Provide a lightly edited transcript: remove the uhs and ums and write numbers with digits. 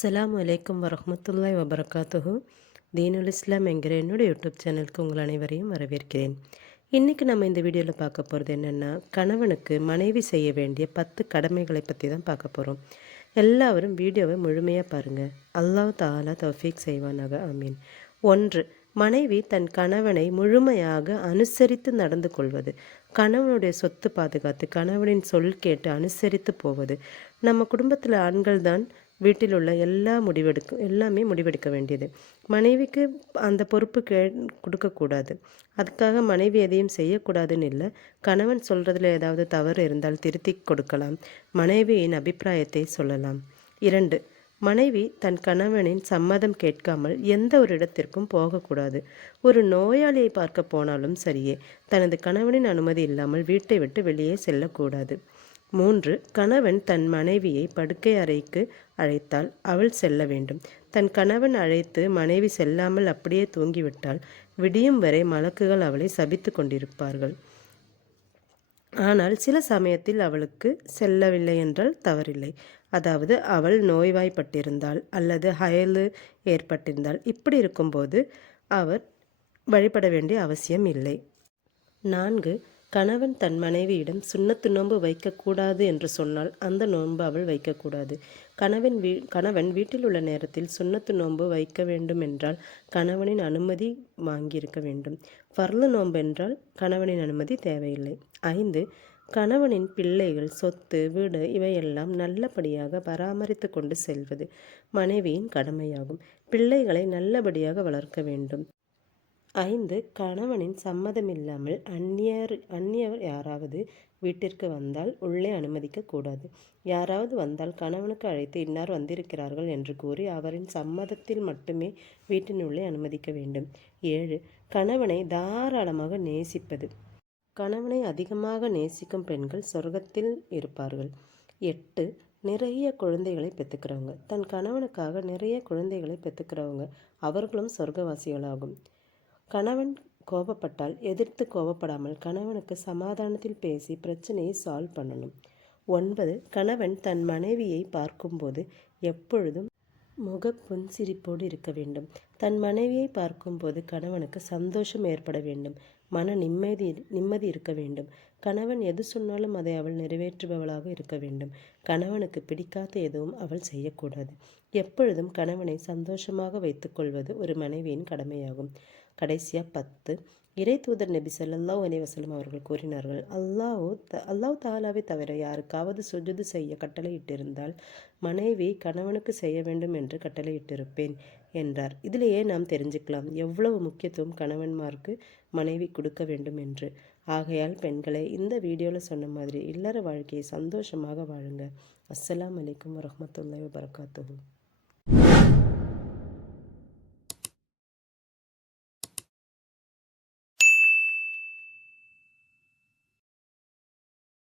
அஸ்ஸலாமு அலைக்கும் வரஹ்மத்துல்லாஹி வபரகாத்துஹு. தீனுல் இஸ்லாம் என்கிற என்னோட யூடியூப் சேனலுக்கு உங்கள் அனைவரையும் வரவேற்கிறேன். இன்றைக்கி நம்ம இந்த வீடியோவில் பார்க்க போகிறது என்னென்னா, கணவனுக்கு மனைவி செய்ய வேண்டிய 10 கடமைகளை பற்றி தான் பார்க்க போகிறோம். எல்லாரும் வீடியோவை முழுமையாக பாருங்கள். அல்லாஹ் தஆலா தௌஃபீக் செய்வானாக, ஆமீன். 1. மனைவி தன் கணவனை முழுமையாக அனுசரித்து நடந்து கொள்வது. கணவனுடைய சொத்து பாதுகாத்து கணவனின் சொல் கேட்டு அனுசரித்து போவது. நம்ம குடும்பத்தில் ஆண்கள் தான் வீட்டில் உள்ள எல்லாமே முடிவெடுக்க வேண்டியது. மனைவிக்கு அந்த பொறுப்பு கொடுக்கக்கூடாது. அதுக்காக மனைவி எதையும் செய்யக்கூடாதுன்னு இல்லை. கணவன் சொல்கிறதுல ஏதாவது தவறு இருந்தால் திருத்தி கொடுக்கலாம். மனைவியின் அபிப்பிராயத்தை சொல்லலாம். 2. மனைவி தன் கணவனின் சம்மதம் கேட்காமல் எந்த ஒரு இடத்திற்கும் போகக்கூடாது. ஒரு நோயாளியை பார்க்க போனாலும் சரியே, தனது கணவனின் அனுமதி இல்லாமல் வீட்டை விட்டு வெளியே செல்லக்கூடாது. 3. கணவன் தன் மனைவியை படுக்கை அறைக்கு அழைத்தால் அவள் செல்ல வேண்டும். தன் கணவன் அழைத்து மனைவி செல்லாமல் அப்படியே தூங்கிவிட்டால் விடியும் வரை மலக்குகள் அவளை சபித்து கொண்டிருப்பார்கள். ஆனால் சில சமயத்தில் அவளுக்கு செல்லவில்லை என்றால் தவறில்லை. அதாவது அவள் நோய்வாய்ப்பட்டிருந்தால் அல்லது ஹயலு ஏற்பட்டிருந்தால், இப்படி இருக்கும்போது அவர் வழிபட வேண்டிய அவசியம் இல்லை. 4. கணவன் தன் மனைவியிடம் சுன்னத்து நோன்பு வைக்கக்கூடாது என்று சொன்னால் அந்த நோன்பு அவள் வைக்கக்கூடாது. கணவன் வீட்டில் உள்ள நேரத்தில் சுன்னத்து நோன்பு வைக்க வேண்டும் என்றால் கணவனின் அனுமதி வாங்கியிருக்க வேண்டும். ஃபர்லு நோன்பு என்றால் கணவனின் அனுமதி தேவையில்லை. 5. கணவனின் பிள்ளைகள், சொத்து, வீடு இவையெல்லாம் நல்லபடியாக பராமரித்து கொண்டு செல்வது மனைவியின் கடமையாகும். பிள்ளைகளை நல்லபடியாக வளர்க்க வேண்டும். 5. கணவனின் சம்மதமில்லாமல் அந்நியர் யாராவது வீட்டிற்கு வந்தால் உள்ளே அனுமதிக்கக்கூடாது. யாராவது வந்தால் கணவனுக்கு அழைத்து இன்னார் வந்திருக்கிறார்கள் என்று கூறி அவரின் சம்மதத்தில் மட்டுமே வீட்டினுள்ளே அனுமதிக்க வேண்டும். 7. கணவனை தாராளமாக நேசிப்பது. கணவனை அதிகமாக நேசிக்கும் பெண்கள் சொர்க்கத்தில் இருப்பார்கள். 8. நிறைய குழந்தைகளை பெற்றுக்கிறவங்க. தன் கணவனுக்காக நிறைய குழந்தைகளை பெற்றுக்கிறவங்க அவர்களும் சொர்க்கவாசிகளாகும். கணவன் கோபப்பட்டால் எதிர்த்து கோபப்படாமல் கணவனுக்கு சமாதானத்தில் பேசி பிரச்சனையை சால்வ் பண்ணணும். 9. கணவன் தன் மனைவியை பார்க்கும்போது எப்பொழுதும் புன்சிரிப்போடு இருக்க வேண்டும். தன் மனைவியை பார்க்கும்போது கணவனுக்கு சந்தோஷம் ஏற்பட வேண்டும். மன நிம்மதி இருக்க வேண்டும். கணவன் எது சொன்னாலும் அதை அவள் நிறைவேற்றுபவளாக இருக்க வேண்டும். கணவனுக்கு பிடிக்காத எதுவும் அவள் செய்யக்கூடாது. எப்பொழுதும் கணவனை சந்தோஷமாக வைத்துக்கொள்வது ஒரு மனைவியின் கடமையாகும். கடைசியாக 10. இறை தூதர் நபி ஸல்லல்லாஹு அலைஹி வஸல்லம் அவர்கள் கூறினார்கள், அல்லாஹ் தஆலாவை தவிர யாருக்காவது சுஜூது செய்ய கட்டளையிட்டிருந்தால் மனைவி கணவனுக்கு செய்ய வேண்டும் என்று கட்டளையிட்டிருப்பேன் என்றார். இதிலேயே நாம் தெரிஞ்சுக்கலாம் எவ்வளவு முக்கியத்துவம் கணவன்மாருக்கு மனைவி கொடுக்க வேண்டும் என்று. ஆகையால் பெண்களை இந்த வீடியோவில் சொன்ன மாதிரி இல்லற வாழ்க்கையை சந்தோஷமாக வாழுங்க. அஸ்ஸலாமு அலைக்கும் வரஹ்மத்துல்லாஹி வபரகாத்துஹு.